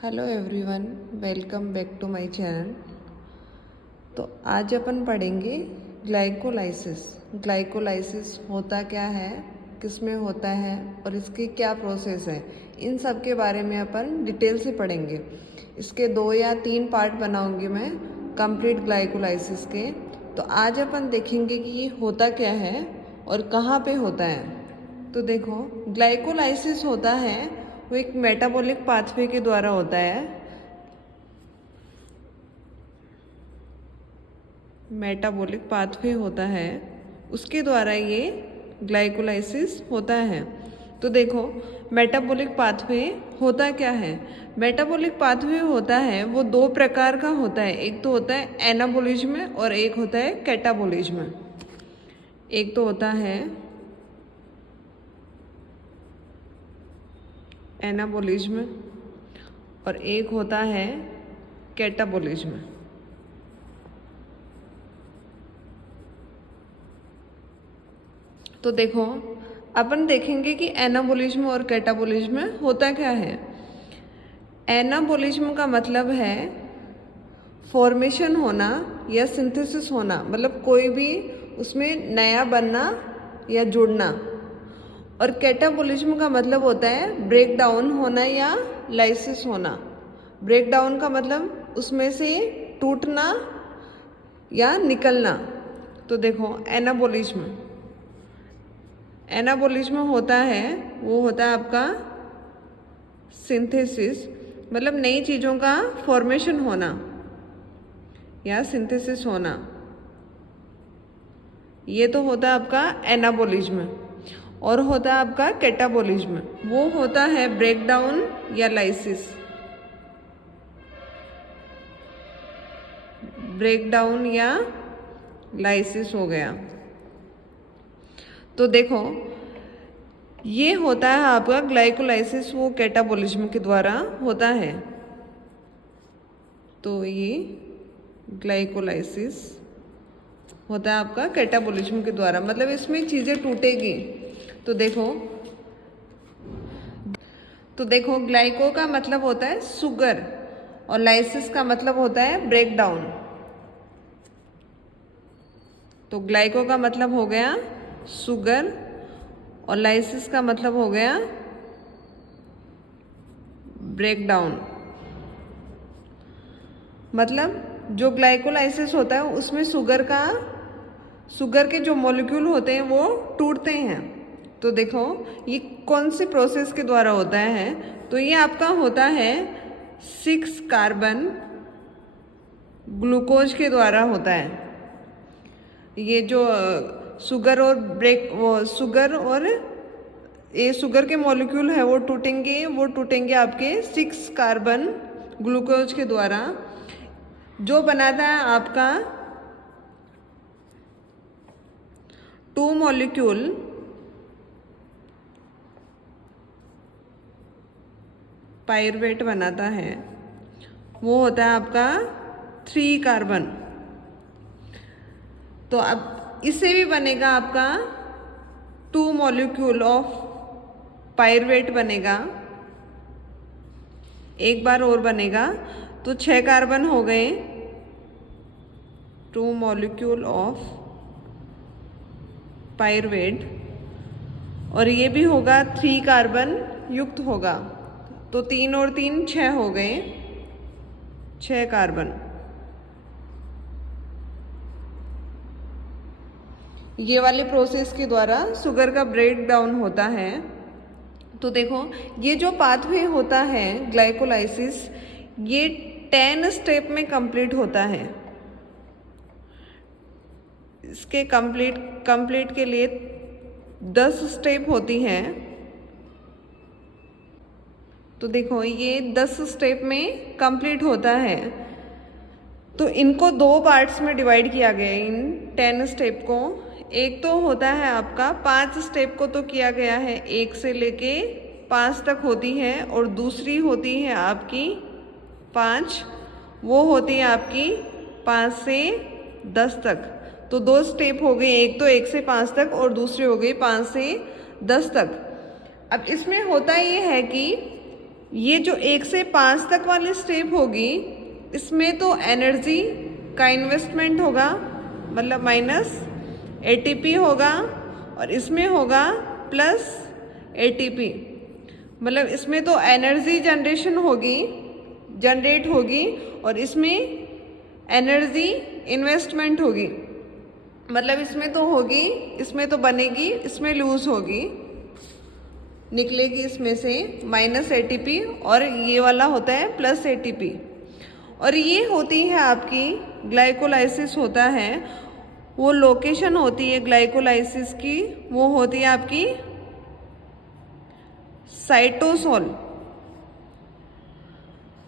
Hello everyone, welcome back to my channel. तो आज अपन पढ़ेंगे ग्लाइकोलाइसिस। ग्लाइकोलाइसिस होता क्या है, किस में होता है और इसकी क्या प्रोसेस है, इन सब के बारे में अपन डिटेल से पढ़ेंगे। इसके 2 या 3 पार्ट बनाऊंगी मैं कंप्लीट ग्लाइकोलाइसिस के। तो आज अपन देखेंगे कि ये होता क्या है और कहाँ पे होता है। तो देखो, ग्लाइकोलाइसिस होता है वो एक मेटाबॉलिक पाथवे के द्वारा होता है। मेटाबॉलिक पाथवे होता है, उसके द्वारा ये ग्लाइकोलाइसिस होता है। तो देखो, मेटाबॉलिक पाथवे होता क्या है। मेटाबॉलिक पाथवे होता है वो 2 प्रकार का होता है। एक तो होता है एनाबॉलिज्म और एक होता है कैटाबॉलिज्म। एक तो होता है एनाबॉलिज्म और एक होता है कैटाबॉलिज्म। तो देखो, अपन देखेंगे कि एनाबॉलिज्म और कैटाबॉलिज्म होता क्या है। एनाबॉलिज्म का मतलब है फॉर्मेशन होना या सिंथेसिस होना, मतलब कोई भी उसमें नया बनना या जुड़ना। और कैटाबॉलिज्म का मतलब होता है ब्रेक डाउन होना या लाइसिस होना। ब्रेक डाउन का मतलब उसमें से टूटना या निकलना। तो देखो, एनाबॉलिज्म होता है वो होता है आपका सिंथेसिस, मतलब नई चीज़ों का फॉर्मेशन होना या सिंथेसिस होना। ये तो होता है आपका एनाबॉलिज्म। और होता है आपका कैटाबॉलिज्म, वो होता है ब्रेक डाउन या लाइसिस। ब्रेक डाउन या लाइसिस हो गया। तो देखो, ये होता है आपका ग्लाइकोलाइसिस, वो कैटाबॉलिज्म के द्वारा होता है। तो ये ग्लाइकोलाइसिस होता है आपका कैटाबॉलिज्म के द्वारा, मतलब इसमें चीज़ें टूटेगी। तो देखो, ग्लाइको का मतलब होता है शुगर और लाइसिस का मतलब होता है ब्रेक डाउन। तो ग्लाइको का मतलब हो गया शुगर और लाइसिस का मतलब हो गया ब्रेक डाउन। मतलब जो ग्लाइकोलाइसिस होता है उसमें शुगर के जो मॉलिक्यूल होते हैं वो टूटते हैं। तो देखो, ये कौन सी प्रोसेस के द्वारा होता है। तो ये आपका होता है 6 कार्बन ग्लूकोज के द्वारा होता है। ये जो शुगर और ये शुगर के मॉलिक्यूल है वो टूटेंगे आपके 6 कार्बन ग्लूकोज के द्वारा, जो बनाता है आपका 2 मॉलिक्यूल पायरुवेट बनाता है। वो होता है आपका 3 कार्बन। तो अब इससे भी बनेगा आपका 2 मॉलिक्यूल ऑफ पायरुवेट बनेगा, एक बार और बनेगा, तो 6 कार्बन हो गए। 2 मॉलिक्यूल ऑफ पायरुवेट, और ये भी होगा 3 कार्बन युक्त होगा। तो 3 और 3 6 हो गए, 6 कार्बन। ये वाले प्रोसेस के द्वारा शुगर का ब्रेक डाउन होता है। तो देखो, ये जो पाथवे होता है ग्लाइकोलाइसिस, ये 10 स्टेप में कंप्लीट होता है। इसके कंप्लीट के लिए 10 स्टेप होती हैं। तो देखो, ये 10 स्टेप में कंप्लीट होता है। तो इनको 2 पार्ट्स में डिवाइड किया गया है, इन 10 स्टेप को। एक तो होता है आपका 5 स्टेप को तो किया गया है, 1 से लेके 5 तक होती है, और दूसरी होती है आपकी 5, वो होती है आपकी 5 से 10 तक। तो 2 स्टेप हो गई, एक तो 1 से 5 तक और दूसरी हो गई 5 से 10 तक। अब इसमें होता ये है कि ये जो 1 से 5 तक वाली स्टेप होगी, इसमें तो एनर्जी का इन्वेस्टमेंट होगा, मतलब माइनस एटीपी होगा, और इसमें होगा प्लस एटीपी। मतलब इसमें तो एनर्जी जनरेट होगी और इसमें एनर्जी इन्वेस्टमेंट होगी। मतलब इसमें तो होगी, इसमें तो बनेगी, इसमें लूज होगी, निकलेगी इसमें से माइनस एटीपी, और ये वाला होता है प्लस एटीपी। और ये होती है आपकी ग्लाइकोलाइसिस होता है, वो लोकेशन होती है ग्लाइकोलाइसिस की, वो होती है आपकी साइटोसोल।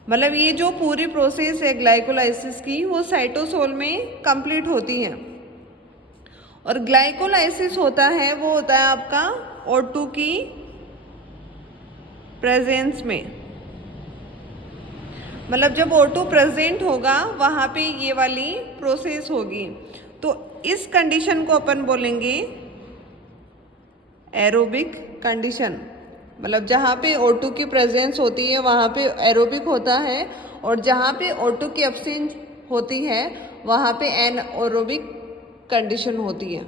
मतलब ये जो पूरी प्रोसेस है ग्लाइकोलाइसिस की, वो साइटोसोल में कंप्लीट होती है। और ग्लाइकोलाइसिस होता है, वो होता है आपका O2 की प्रेजेंस में। मतलब जब O2 प्रेजेंट होगा वहाँ पे ये वाली प्रोसेस होगी। तो इस कंडीशन को अपन बोलेंगे एरोबिक कंडीशन। मतलब जहाँ पे O2 की प्रेजेंस होती है वहाँ पे एरोबिक होता है, और जहाँ पे O2 की एब्सेंस होती है वहाँ पे एनएरोबिक कंडीशन होती है।